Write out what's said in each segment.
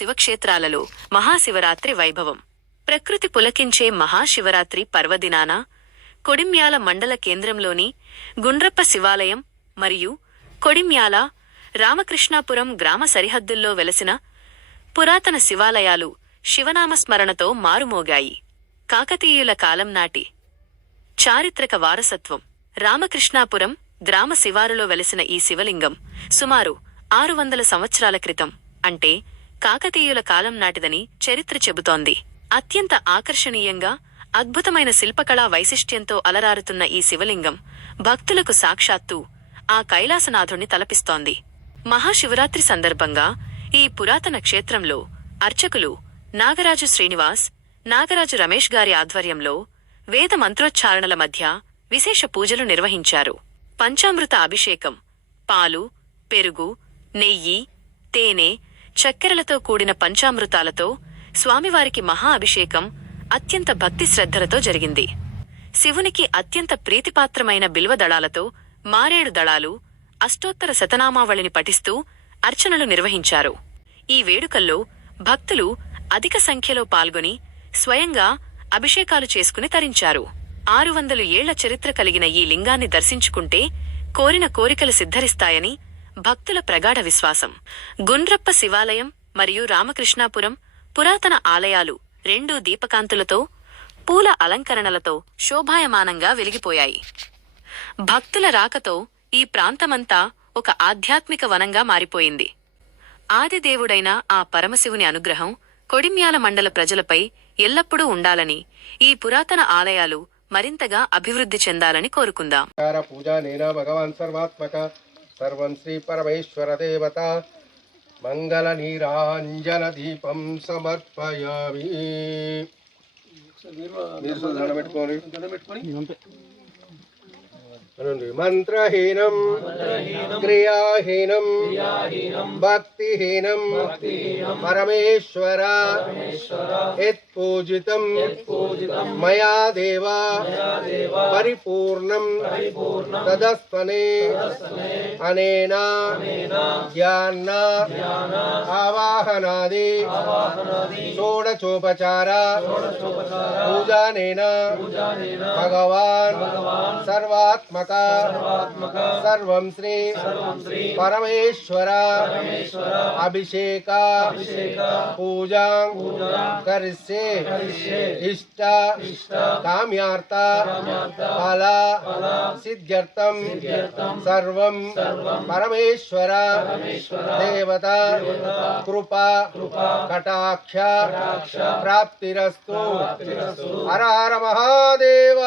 శివక్షేత్రాలలో మహాశివరాత్రి వైభవం. ప్రకృతి పులకించే మహాశివరాత్రి పర్వదినాన కొడిమ్యాల మండల కేంద్రంలోని గుండ్రప్ప శివాలయం మరియు కొడిమ్యాల రామకృష్ణాపురం గ్రామ సరిహద్దుల్లో వెలసిన పురాతన శివాలయాలు శివనామస్మరణతో మారుమోగాయి. కాకతీయుల కాలం నాటి చారిత్రక వారసత్వం. రామకృష్ణాపురం గ్రామ శివారులో వెలసిన ఈ శివలింగం సుమారు ఆరు వందల సంవత్సరాల క్రితం. అంటే కాకతీయుల కాలం నాటిదని చరిత్ర చెబుతోంది. అత్యంత ఆకర్షణీయంగా అద్భుతమైన శిల్పకళా వైశిష్ట్యంతో అలరారుతున్న ఈ శివలింగం భక్తులకు సాక్షాత్తు ఆ కైలాసనాథుణ్ణి తలపిస్తోంది. మహాశివరాత్రి సందర్భంగా ఈ పురాతన క్షేత్రంలో అర్చకులు నాగరాజు శ్రీనివాస్ నాగరాజు రమేష్ గారి ఆధ్వర్యంలో వేద మంత్రోచ్చారణల మధ్య విశేష పూజలు నిర్వహించారు. పంచామృత అభిషేకం పాలు పెరుగు నెయ్యి తేనె చక్కెరలతో కూడిన పంచామృతాలతో స్వామివారికి మహా అభిషేకం అత్యంత భక్తి శ్రద్ధలతో జరిగింది. శివునికి అత్యంత ప్రీతిపాత్రమైన బిల్వదళాలతో మారేడు దళాలు అష్టోత్తర శతనామావళిని పఠిస్తూ అర్చనలు నిర్వహించారు. ఈ వేడుకల్లో భక్తులు అధిక సంఖ్యలో పాల్గొని స్వయంగా అభిషేకాలు చేసుకుని తరించారు. ఆరు వందలు ఏళ్ళ చరిత్ర కలిగిన ఈ లింగాన్ని దర్శించుకుంటే కోరిన కోరికలు సిద్ధరిస్తాయని భక్తుల ప్రగాఢ విశ్వాసం. గుండ్రప్ప శివాలయం మరియు రామకృష్ణాపురం పురాతన ఆలయాలు రెండూ దీపకాంతులతో పూల అలంకరణలతో శోభాయమానంగా వెలిగిపోయాయి. భక్తుల రాకతో ఈ ప్రాంతమంతా ఒక ఆధ్యాత్మిక వనంగా మారిపోయింది. ఆదిదేవుడైన ఆ పరమశివుని అనుగ్రహం కొడిమ్యాల మండల ప్రజలపై ఎల్లప్పుడూ ఉండాలని ఈ పురాతన ఆలయాలు మరింతగా అభివృద్ధి చెందాలని కోరుకుందాం. నమస్కార పూజానేన భగవాన్ సర్వాత్మక సర్వం శ్రీ పరమేశ్వర దేవత. మంగళ నీరాంజన దీపం సమర్పయామి మీరు దండం. మంత్రహీనం క్రియాహీనం భక్తిహీనం పరమేశ్వర యత్పూజితం మయా దేవ పరిపూర్ణం తదస్వనే అనేన జ్ఞాన ఆవాహనాది షోడచోపచార పూజానేన భగవాన్ సర్వాత్మక సర్వం శ్రీ పరమేశ్వర అభిషేక పూజా కరిష్యే ఇష్ట కామ్యార్థ ఫల సిద్ధ్యర్థం సర్వం పరమేశ్వర దేవత కృప కటాక్ష ప్రాప్తిరస్తు హర హర మహాదేవ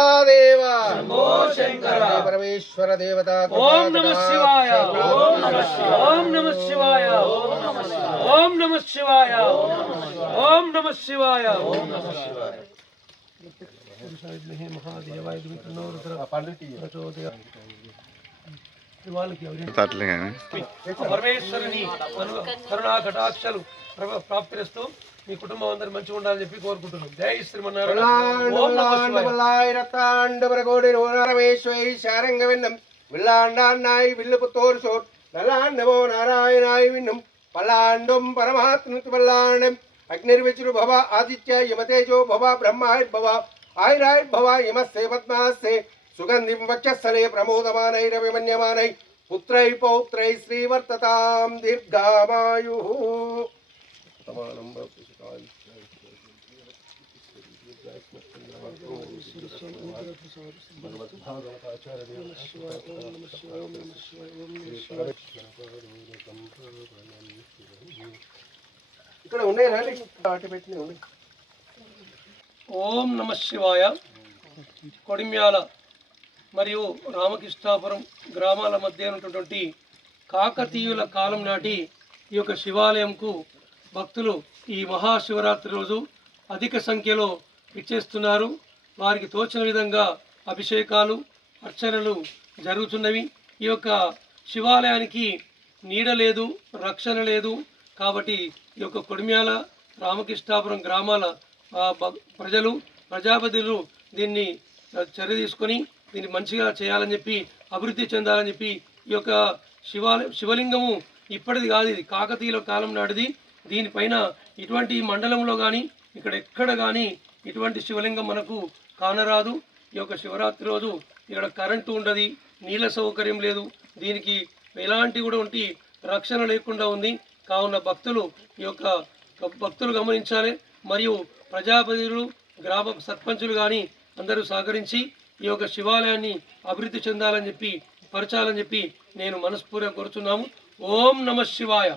హర హర మహాదేవ పరమేశ్వర దేవత ఓం నమ శివాయ! ఓం నమ ఓం నమ శివాయ! ఓం నమ శివాయ! ఓం నమ శివాయ! ఓం నమ శివాయ! తట్లే కానీ పరమేశ్వరుని కరుణా ప్రాప్తిస్తూ మీ కుటుంబం అందరు మంచిగా ఉండాలని చెప్పి కోరుకుంటున్నాం. జై శ్రీమన్నారాయణ. పల్లాండం అగ్నిర్విచురు భవ ఆదిత్య యమతేజో భవ బ్రహ్మాయ్ భవ ఆయురాయ్ భవ యమస్తే పద్మాస్తే. सुगन्धिं वक्षस्थले प्रमोदमानैरभिमन्यमानैः पुत्रैः श्रीवर्ततां दीर्घामायुः। ओम ఉన్నాయి शिवाय ఆట మరియు రామకృష్ణాపురం గ్రామాల మధ్య ఉన్నటువంటి కాకతీయుల కాలం నాటి ఈ యొక్క శివాలయంకు భక్తులు ఈ మహాశివరాత్రి రోజు అధిక సంఖ్యలో ఇచ్చేస్తున్నారు వారికి తోచిన విధంగా అభిషేకాలు అర్చనలు జరుగుతున్నవి. ఈ యొక్క శివాలయానికి నీడ లేదు రక్షణ లేదు కాబట్టి ఈ యొక్క కొడిమ్యాల రామకృష్ణాపురం గ్రామాల ప్రజలు ప్రజాపతులు దీన్ని చర్య తీసుకొని దీన్ని మంచిగా చేయాలని చెప్పి అభివృద్ధి చెందాలని చెప్పి ఈ యొక్క శివాలయం శివలింగము ఇప్పటిది కాదు ఇది. కాకతీయుల కాలం నాటిది. దీనిపైన ఇటువంటి మండలంలో కానీ ఇక్కడ ఎక్కడ కానీ ఇటువంటి శివలింగం మనకు కానరాదు. ఈ యొక్క శివరాత్రి రోజు ఇక్కడ కరెంటు ఉండదు నీళ్ళ సౌకర్యం లేదు. దీనికి ఎలాంటి కూడా ఉంటి రక్షణ లేకుండా ఉంది. కావున భక్తులు ఈ యొక్క భక్తులు గమనించాలి. మరియు ప్రజాప్రతినిధులు గ్రామ సర్పంచులు కానీ అందరూ సహకరించి ఈ యొక్క శివాలయాన్ని అభివృద్ధి చెందాలని చెప్పి పరచాలని చెప్పి నేను మనస్ఫూర్తిగా కోరుతున్నాము ఓం నమ శివాయ.